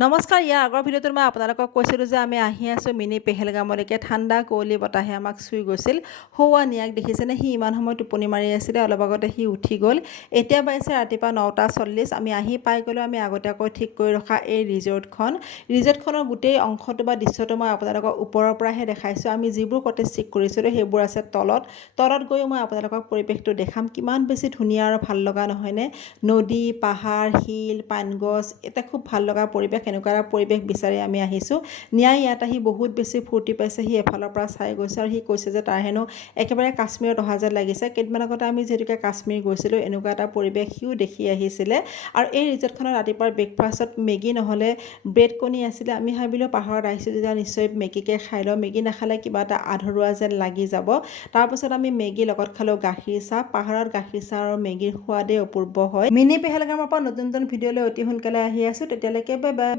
নমস্কাৰ। ইয়াৰ আগৰ ভিডিঅ'টোত মই আপোনালোকক কৈছিলোঁ যে আমি আহি আছোঁ মিনি পেহেলগামলৈকে। ঠাণ্ডা কুঁৱলী বতাহে আমাক চুই গৈছিল। সৌৱা নিয়াক দেখিছেনে? সি ইমান সময় টোপনি মাৰি আছিলে, অলপ আগতে সি উঠি গ'ল। এতিয়া পাইছে ৰাতিপুৱা 9:40। আমি আহি পাই গ'লোঁ আমি আগতীয়াকৈ ঠিক কৰি ৰখা এই ৰিজৰ্টখনৰ গোটেই অংশটো বা দৃশ্যটো মই আপোনালোকক ওপৰৰ পৰাহে দেখাইছোঁ। আমি যিবোৰ কটেজ ঠিক কৰিছিলোঁ সেইবোৰ আছে তলত গৈও মই আপোনালোকক পৰিৱেশটো দেখাম। কিমান বেছি ধুনীয়া আৰু ভাল লগা নহয়নে? নদী, পাহাৰ, শিল, পাইনগছ, এটা খুব ভাল লগা পৰিৱেশ। এনেকুৱা এটা পৰিৱেশ বিচাৰি আমি আহিছোঁ। নিয়াই ইয়াত আহি বহুত বেছি ফূৰ্তি পাইছে। সি এফালৰ পৰা চাই গৈছে আৰু সি কৈছে যে তাৰ হেনো একেবাৰে কাশ্মীৰত অহা যেন লাগিছে। কেইদিনমান আগতে আমি যিহেতুকে কাশ্মীৰ গৈছিলোঁ, এনেকুৱা এটা পৰিৱেশ সিও দেখি আহিছিলে। আৰু এই ৰিজৰ্টখনত ৰাতিপুৱাৰ ব্ৰেকফাষ্টত মেগী নহ'লে ব্ৰেড কণী আছিলে। আমি ভাবিলোঁ পাহাৰত আহিছোঁ যেতিয়া নিশ্চয় মেগীকে খাই লওঁ। মেগী নাখালে কিবা এটা আধৰুৱা যেন লাগি যাব। তাৰপাছত আমি মেগী লগত খালোঁ গাখীৰ চাহ। পাহাৰত গাখীৰ চাহ আৰু মেগীৰ সোৱাদেই অপূৰ্ব হয়। মিনি পেহেলগামৰ পৰা নতুন ভিডিঅ'লৈ অতি সোনকালে আহি আছোঁ। তেতিয়ালৈকে বাই বাই।